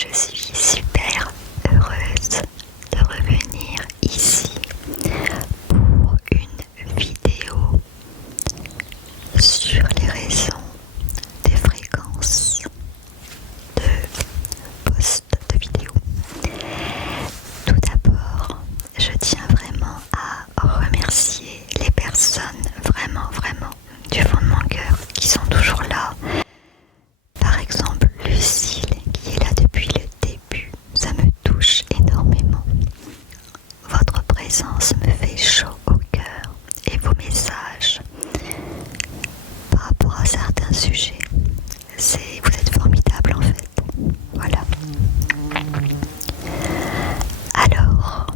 Je suis super heureuse de revenir ici pour une vidéo sur les raisons des fréquences de posts de vidéos. Tout d'abord, je tiens vraiment à remercier les personnes vraiment du fond de mon cœur qui sont toujours là. Par exemple, Lucille qui est là depuis le début, ça me touche énormément. Votre présence me fait chaud au cœur et vos messages par rapport à certains sujets, vous êtes formidables en fait. Voilà. Alors,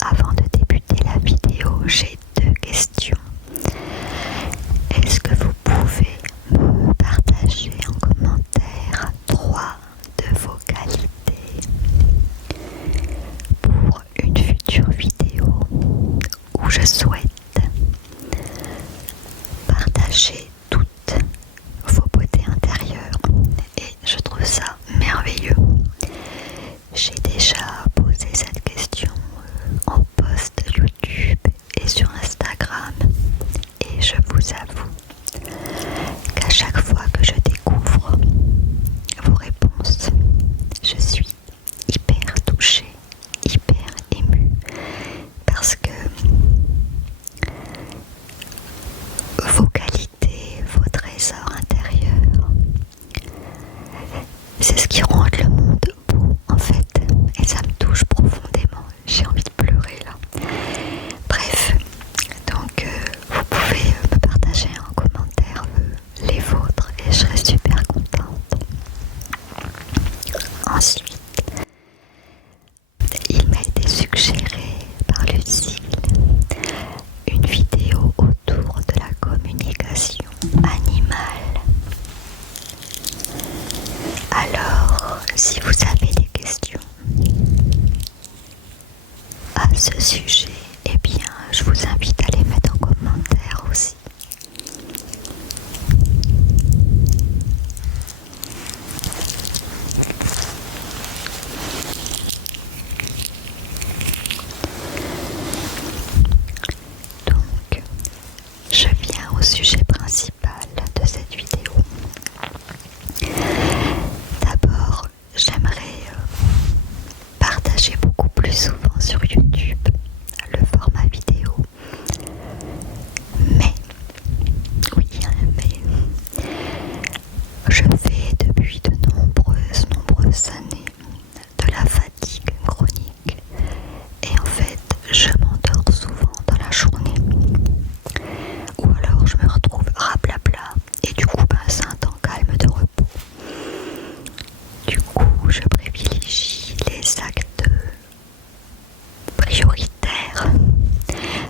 avant de débuter la vidéo, j'ai deux questions. Est-ce que vous pouvez me partager en commentaire 3 de vos qualités pour une future vidéo où je souhaite partager toutes vos beautés intérieures et je trouve ça merveilleux. J'ai déjà posé cette question en post YouTube et sur Instagram et je vous avoue qu'à chaque fois que je découvre vos réponses, je suis hyper touchée, hyper émue parce que vos qualités, vos trésors intérieurs, c'est ce qui rend le monde beau en fait, et ça me touche profondément. J'ai envie de pleurer là. Bref, donc vous pouvez me partager en commentaire les vôtres et je serai super contente. Ensuite, il m'a été suggéré par Lucille une vidéo autour de la communication animale. Alors, si vous avez des questions à ce sujet, eh bien, je vous invite à les mettre en commentaire aussi. Donc, je viens au sujet principal de cette vidéo. D'abord, j'aimerais partager beaucoup plus souvent sur YouTube le format vidéo. Mais, oui, mais je fais depuis de nombreuses années de la fatigue chronique. Et en fait, je m'endors souvent dans la journée. Ou alors je me retrouve rablabla et du coup c'est un temps calme de repos. Du coup je privilégie les actes prioritaires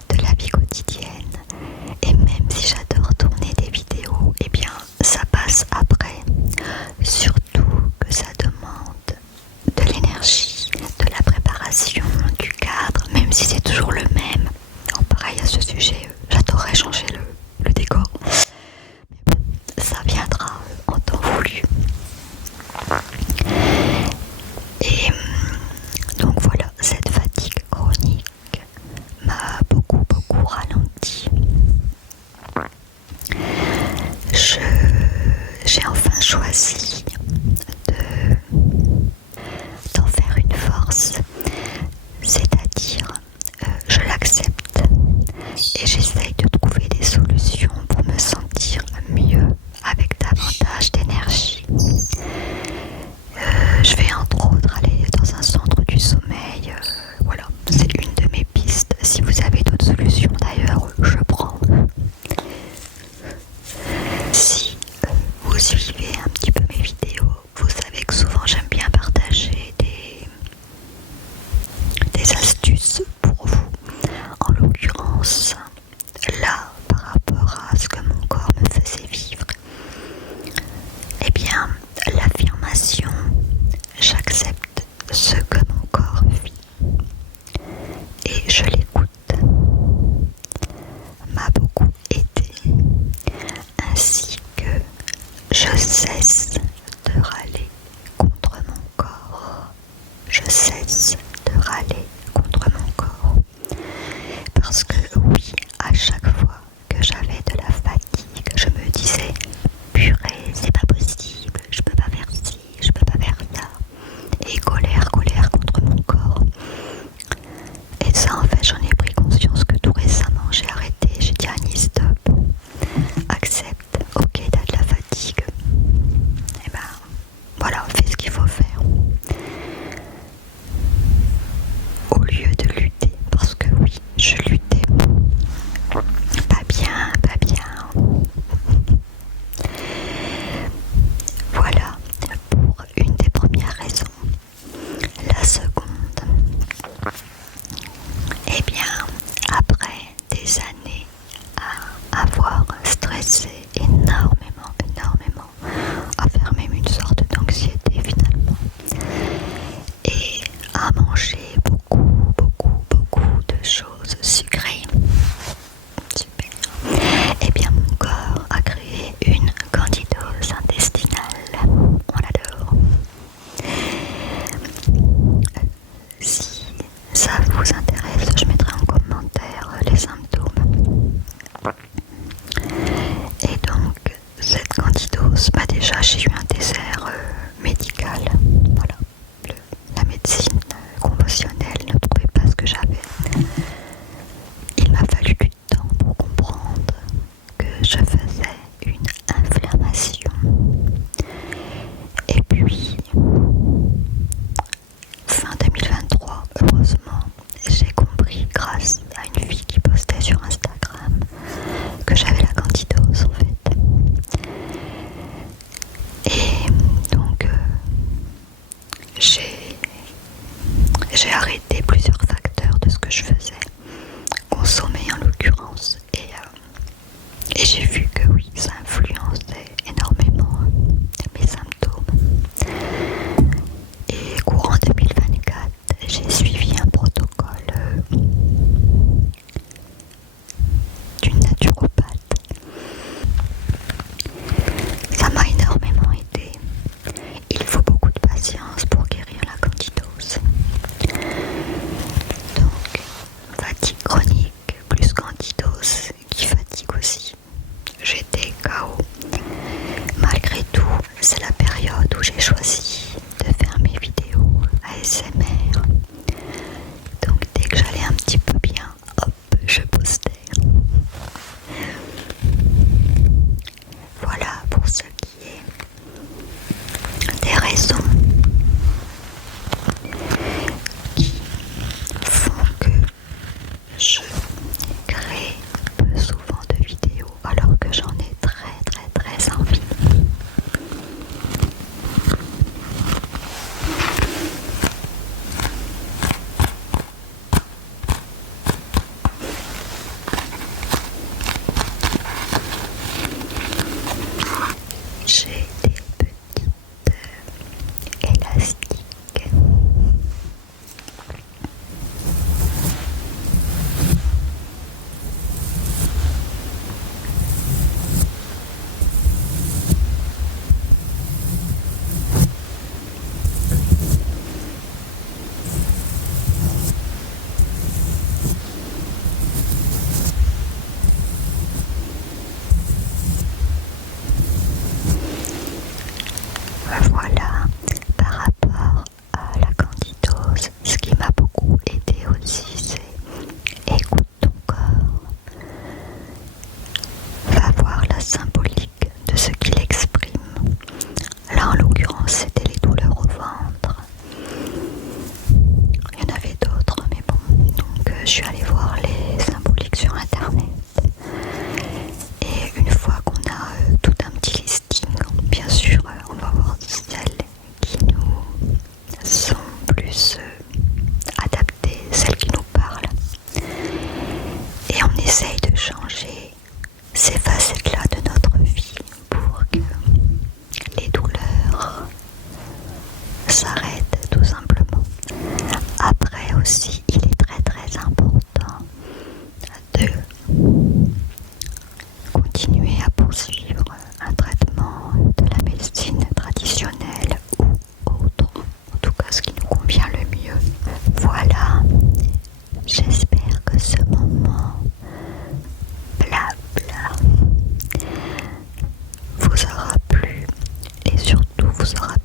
de la vie quotidienne et même si j'adore tourner des vidéos, eh bien ça passe après. Surtout que ça demande de l'énergie, de la préparation, du cadre, même si c'est toujours le même. Alors, pareil à ce sujet, j'adorerais changer le décor. Mais bon, ça viendra en temps voulu. Et donc voilà, cette fatigue chronique m'a beaucoup ralenti. J'ai enfin choisi d'en faire une force, c'est-à-dire je l'accepte et j'essaye de trouver des solutions pour me sentir mieux avec davantage d'énergie. Je vais entre autres aller dans un centre du sommeil, voilà, c'est une de mes pistes. Si vous avez d'autres solutions d'ailleurs, je prends. Si vous suivez un petit peu mes vidéos, vous savez que souvent j'aime bien partager des astuces pour vous. En l'occurrence, là, par rapport à ce que mon corps me faisait vivre, eh bien, l'affirmation « j'accepte ce que mon corps vit et je l'écoute » m'a beaucoup aidé, ainsi que « je cesse j'ai eu un désert médical. Voilà. La médecine conventionnelle ne trouvait pas ce que j'avais. Il m'a fallu du temps pour comprendre que je faisais une inflammation. Et puis, fin 2023, heureusement, j'ai compris grâce à une fille qui postait sur Instagram que j'avais la candidose en fait. Et donc j'ai arrêté plusieurs facteurs de ce que je faisais, consommer en l'occurrence, et j'ai vu que oui, ça influençait énormément mes symptômes. Et courant 2024, j'ai suivi un protocole d'une naturopathe. Ça m'a énormément aidé. Il faut beaucoup de patience pour guérir la candidose. Donc, fatigue chronique plus candidose qui fatigue aussi. J'étais KO. Malgré tout, c'est la période où j'ai choisi de faire mes vidéos ASMR. Donc dès que j'allais un petit peu bien, hop, je postais. Voilà pour ce qui est des raisons qui font que je crée peu souvent de vidéos alors que j'en ai très envie. J'ai des petites élastiques. Voilà, par rapport à la candidose, ce qui m'a beaucoup aidé aussi, c'est écoute ton corps. Va voir la symbolique de ce qu'il exprime. Là, en l'occurrence, c'était les douleurs au ventre. Il y en avait d'autres, mais bon. Donc, je suis allée voir les symboliques sur internet. Et une fois qu'on a tout un petit listing, bien sûr, on va voir celles qui nous sont plus adaptées, celles qui nous parlent. Et on essaye de changer ces facettes-là de notre vie pour que les douleurs s'arrêtent tout simplement. Après aussi, il est très important de continuer à poursuivre un traitement de la médecine traditionnelle ou autre, en tout cas ce qui nous convient le mieux. Voilà, j'espère que ce moment blabla vous aura plu et surtout vous aura